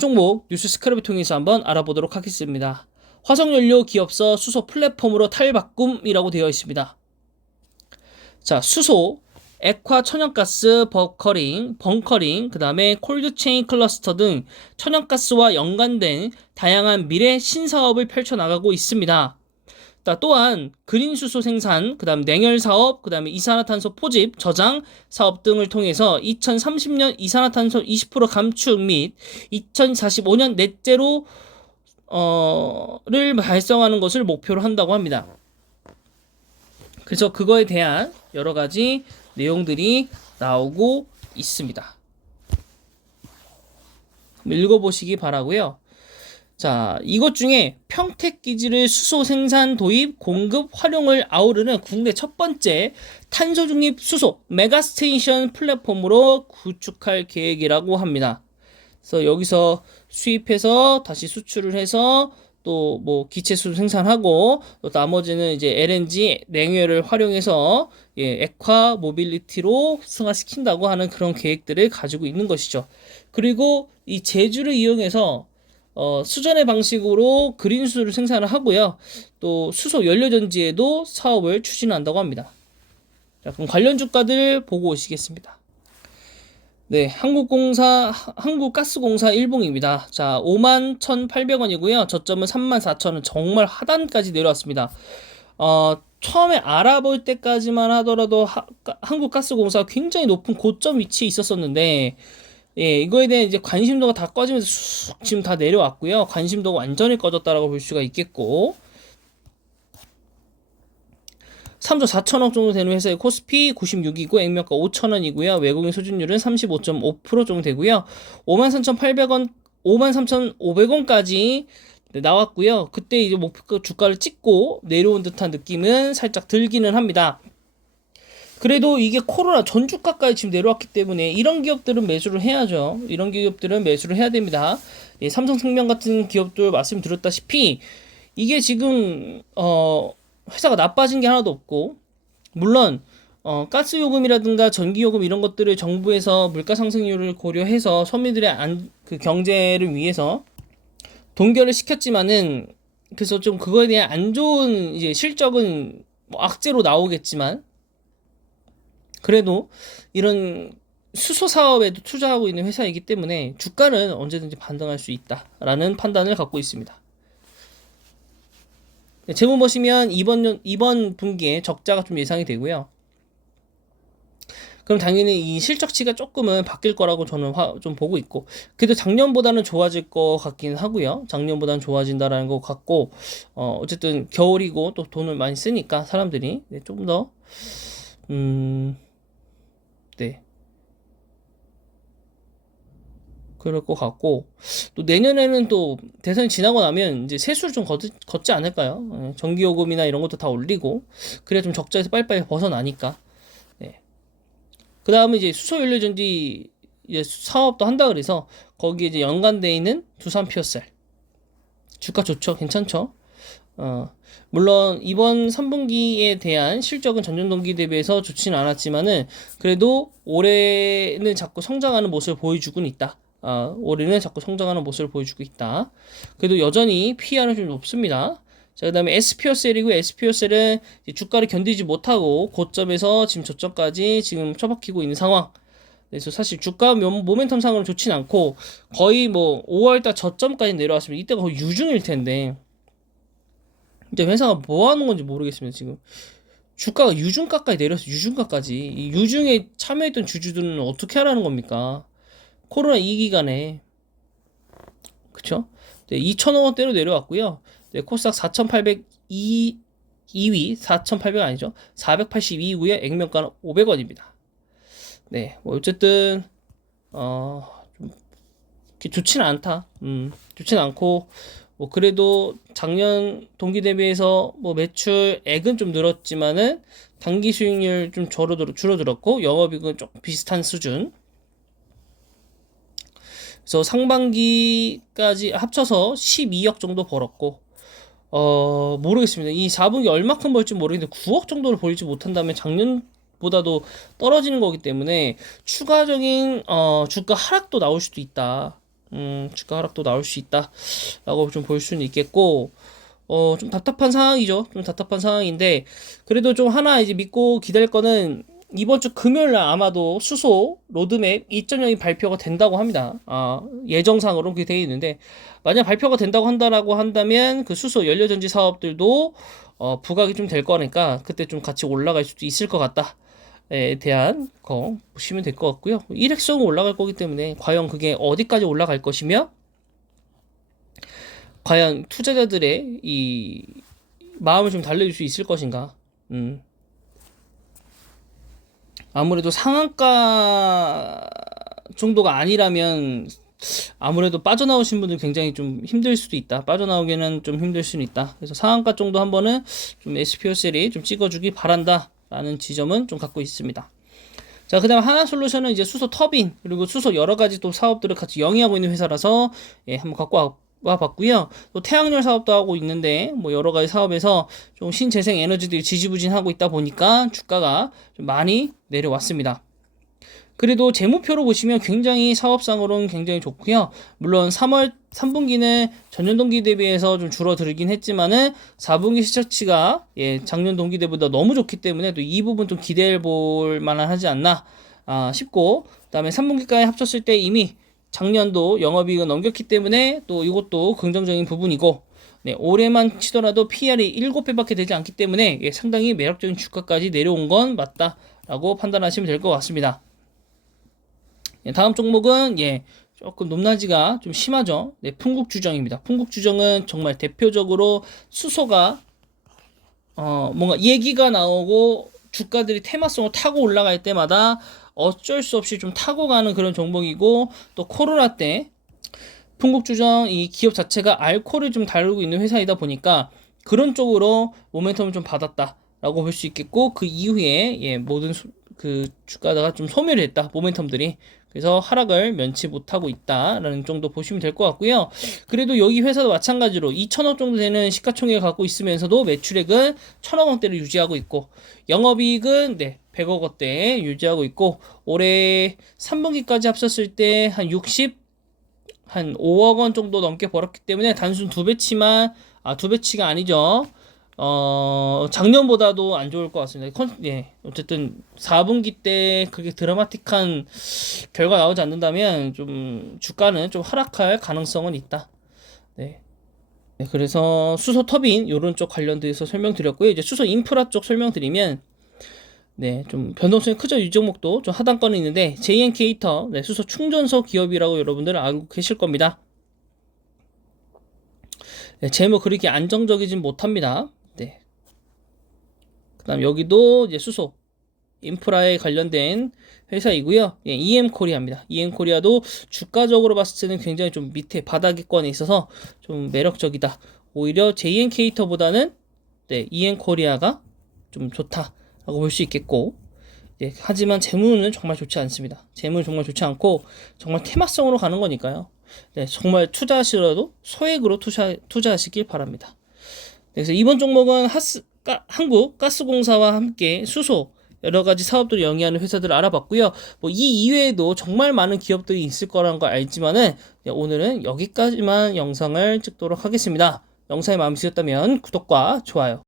종목 뉴스 스크랩을 통해서 한번 알아보도록 하겠습니다. 화석연료 기업서 수소 플랫폼으로 탈바꿈이라고 되어 있습니다. 자, 수소, 액화 천연가스 벙커링, 그 다음에 콜드체인 클러스터 등 천연가스와 연관된 다양한 미래 신사업을 펼쳐나가고 있습니다. 또한 그린 수소 생산, 그 다음 냉열 사업, 그 다음에 이산화탄소 포집, 저장 사업 등을 통해서 2030년 이산화탄소 20% 감축 및 2045년 넷제로를 달성하는 것을 목표로 한다고 합니다. 그래서 그거에 대한 여러 가지 내용들이 나오고 있습니다. 읽어보시기 바라고요. 자, 이것 중에 평택기지를 수소 생산 도입, 공급, 활용을 아우르는 국내 첫 번째 탄소 중립 수소 메가스테이션 플랫폼으로 구축할 계획이라고 합니다. 그래서 여기서 수입해서 다시 수출을 해서 또 뭐 기체수 생산하고 또 나머지는 이제 LNG 냉열을 활용해서 액화 모빌리티로 승화시킨다고 하는 그런 계획들을 가지고 있는 것이죠. 그리고 이 제주를 이용해서 수전의 방식으로 그린수를 생산을 하고요. 또 수소 연료전지에도 사업을 추진한다고 합니다. 자, 그럼 관련 주가들 보고 오시겠습니다. 네, 한국가스공사 일봉입니다. 자, 51,800원이고요. 저점은 34,000원. 정말 하단까지 내려왔습니다. 처음에 알아볼 때까지만 하더라도 한국가스공사가 굉장히 높은 고점 위치에 있었었는데, 이거에 대한 이제 관심도가 다 꺼지면서 쑥 지금 다 내려왔고요. 관심도가 완전히 꺼졌다라고 볼 수가 있겠고, 3조 4천억 정도 되는 회사의 코스피 96이고 액면가 5천원이고요. 외국인 수준율은 35.5% 정도 되고요. 53,800원, 53,500원까지 나왔고요. 그때 이제 목표 주가를 찍고 내려온 듯한 느낌은 살짝 들기는 합니다. 그래도 이게 코로나 전주가까지 지금 내려왔기 때문에 이런 기업들은 매수를 해야죠. 이런 기업들은 매수를 해야 됩니다. 삼성생명 같은 기업들 말씀드렸다시피 이게 지금 회사가 나빠진 게 하나도 없고, 물론 가스요금이라든가 전기요금 이런 것들을 정부에서 물가 상승률을 고려해서 서민들의 그 경제를 위해서 동결을 시켰지만은, 그래서 좀 그거에 대한 안 좋은 이제 실적은 뭐 악재로 나오겠지만, 그래도 이런 수소 사업에도 투자하고 있는 회사이기 때문에 주가는 언제든지 반등할 수 있다라는 판단을 갖고 있습니다. 재무 보시면 이번 분기에 적자가 좀 예상이 되고요. 그럼 당연히 이 실적치가 조금은 바뀔 거라고 저는 좀 보고 있고, 그래도 작년보다는 좋아질 것 같긴 하고요. 작년보다는 좋아진다라는 것 같고, 어쨌든 겨울이고 또 돈을 많이 쓰니까 사람들이 좀 더 네. 그럴 것 같고, 또 내년에는 또 대선이 지나고 나면 이제 세수를 좀 걷지 않을까요? 전기요금이나 이런 것도 다 올리고, 그래야 좀 적자에서 빨리빨리 벗어나니까. 네. 그 다음에 이제 수소연료전지 이제 사업도 한다 그래서 거기에 이제 연관되어 있는 두산 피어셀. 주가 좋죠? 괜찮죠? 물론 이번 3분기에 대한 실적은 전년 동기 대비해서 좋지는 않았지만은 그래도 올해는 자꾸 성장하는 모습을 보여주고는 있다. 올해는 자꾸 성장하는 모습을 보여주고 있다. 그래도 여전히 PR은 좀 높습니다. 자, 그 다음에 SPO셀이고, SPO셀은 주가를 견디지 못하고 고점에서 지금 저점까지 지금 처박히고 있는 상황. 그래서 사실 주가 모멘텀상으로는 좋진 않고 거의 뭐 5월달 저점까지 내려왔습니다. 이때가 거의 유중일 텐데 이제 회사가 뭐 하는 건지 모르겠습니다. 지금 주가가 유중가까지 내려서 유중가까지, 이 유중에 참여했던 주주들은 어떻게 하라는 겁니까? 코로나 이 기간에. 그쵸? 네, 2,000억 원대로 내려왔고요. 네, 코스닥 4,802위, 4,800 아니죠? 482위고요. 액면가는 500원입니다. 네, 뭐 어쨌든 좀 좋지는 않다. 좋지는 않고, 뭐 그래도 작년 동기 대비해서 뭐 매출액은 좀 늘었지만은 당기 수익률 좀 줄어들었고, 영업이익은 좀 비슷한 수준. 그래서 상반기까지 합쳐서 12억 정도 벌었고, 모르겠습니다. 이 4분기 얼마큼 벌지 모르겠는데 9억 정도를 벌지 못한다면 작년보다도 떨어지는 거기 때문에 추가적인 주가 하락도 나올 수도 있다. 주가 하락도 나올 수 있다라고 좀 볼 수는 있겠고, 좀 답답한 상황이죠. 좀 답답한 상황인데, 그래도 좀 하나 이제 믿고 기댈 거는 이번 주 금요일 날 아마도 수소 로드맵 2.0이 발표가 된다고 합니다. 예정상으로 그게 되어 있는데, 만약 발표가 된다고 한다면 그 수소 연료전지 사업들도 부각이 좀 될 거니까 그때 좀 같이 올라갈 수도 있을 것 같다. 에 대한 거 보시면 될 것 같고요. 일회성은 올라갈 거기 때문에 과연 그게 어디까지 올라갈 것이며 과연 투자자들의 이 마음을 좀 달래줄 수 있을 것인가. 아무래도 상한가 정도가 아니라면 아무래도 빠져나오신 분들 굉장히 좀 힘들 수도 있다. 빠져나오기는 좀 힘들 수는 있다. 그래서 상한가 정도 한번은 좀 SPO셀이 좀 찍어주기 바란다 라는 지점은 좀 갖고 있습니다. 자, 그 다음 하나솔루션은 이제 수소 터빈 그리고 수소 여러 가지 또 사업들을 같이 영위하고 있는 회사라서 한번 갖고 와 봤고요. 또 태양열 사업도 하고 있는데 뭐 여러 가지 사업에서 좀 신재생 에너지들이 지지부진하고 있다 보니까 주가가 좀 많이 내려왔습니다. 그래도 재무표로 보시면 굉장히 사업상으로는 굉장히 좋고요. 물론 3분기는 전년 동기 대비해서 좀 줄어들긴 했지만은 4분기 시차치가 작년 동기 대비보다 너무 좋기 때문에 또 이 부분 좀 기대해 볼 만한 하지 않나 싶고, 그다음에 3분기까지 합쳤을 때 이미 작년도 영업이익을 넘겼기 때문에 또 이것도 긍정적인 부분이고, 올해만 치더라도 PR이 7배밖에 되지 않기 때문에 상당히 매력적인 주가까지 내려온 건 맞다라고 판단하시면 될 것 같습니다. 다음 종목은 조금 높낮이가 좀 심하죠. 풍국주정입니다. 풍국주정은 정말 대표적으로 수소가 뭔가 얘기가 나오고 주가들이 테마성을 타고 올라갈 때마다 어쩔 수 없이 좀 타고 가는 그런 종목이고, 또 코로나 때 풍국주정 이 기업 자체가 알코올을 좀 다루고 있는 회사이다 보니까 그런 쪽으로 모멘텀을 좀 받았다라고 볼 수 있겠고, 그 이후에 모든 그 주가가 좀 소멸이 됐다, 모멘텀들이. 그래서 하락을 면치 못하고 있다라는 정도 보시면 될 것 같고요. 그래도 여기 회사도 마찬가지로 2천억 정도 되는 시가총액을 갖고 있으면서도 매출액은 1천억 원대를 유지하고 있고, 영업이익은 100억 원대 유지하고 있고, 올해 3분기까지 합쳤을 때 한 5억 원 정도 넘게 벌었기 때문에 단순 두 배치가 아니죠. 작년보다도 안 좋을 것 같습니다. 어쨌든 4분기 때 그게 드라마틱한 결과 나오지 않는다면 좀 주가는 좀 하락할 가능성은 있다. 그래서 수소 터빈 요런 쪽 관련돼서 설명드렸고요. 이제 수소 인프라 쪽 설명드리면 좀 변동성이 크죠. 이 종목도 좀 하단권에 있는데 JN케이터 수소 충전소 기업이라고 여러분들 알고 계실 겁니다. 재무 그렇게 안정적이진 못합니다. 그 다음 여기도 이제 수소 인프라에 관련된 회사이고요. EM코리아입니다. EM코리아도 주가적으로 봤을 때는 굉장히 좀 밑에 바닥권에 있어서 좀 매력적이다. 오히려 JN케이터보다는 EM코리아가 좀 좋다라고 볼 수 있겠고, 하지만 재무는 정말 좋지 않습니다. 재무는 정말 좋지 않고 정말 테마성으로 가는 거니까요. 정말 투자하시더라도 소액으로 투자하시길 바랍니다. 그래서 이번 종목은 한국가스공사와 함께 수소 여러 가지 사업들을 영위하는 회사들을 알아봤고요. 뭐 이 이외에도 정말 많은 기업들이 있을 거라는 걸 알지만은 오늘은 여기까지만 영상을 찍도록 하겠습니다. 영상이 마음에 드셨다면 구독과 좋아요.